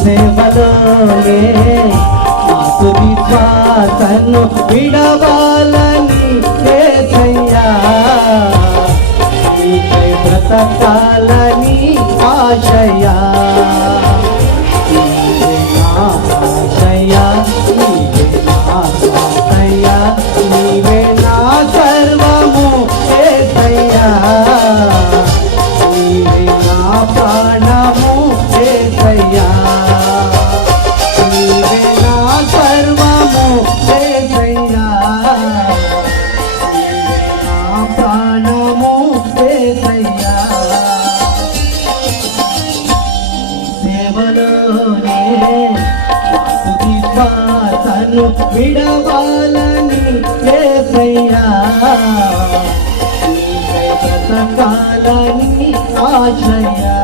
సేవలోనే నా తుది శ్వాసను విడవాలని యేసయ్యా, నీకై బ్రతకాలని ఆశయా, నీవే నా ఆశయా, నీవే నా శ్వాసయా, నీవే నా సర్వము యేసయ్యా, నీవే నా ప్రాణము యేసయ్యా, నీవే నా సర్వము యేసయ్యా, నీవే నా ప్రాణము యేసయ్యా. సేవలోనే తుది శ్వాసను విడవాలని యేసయ్యా, నీకై బ్రతకాలని ఆశయా.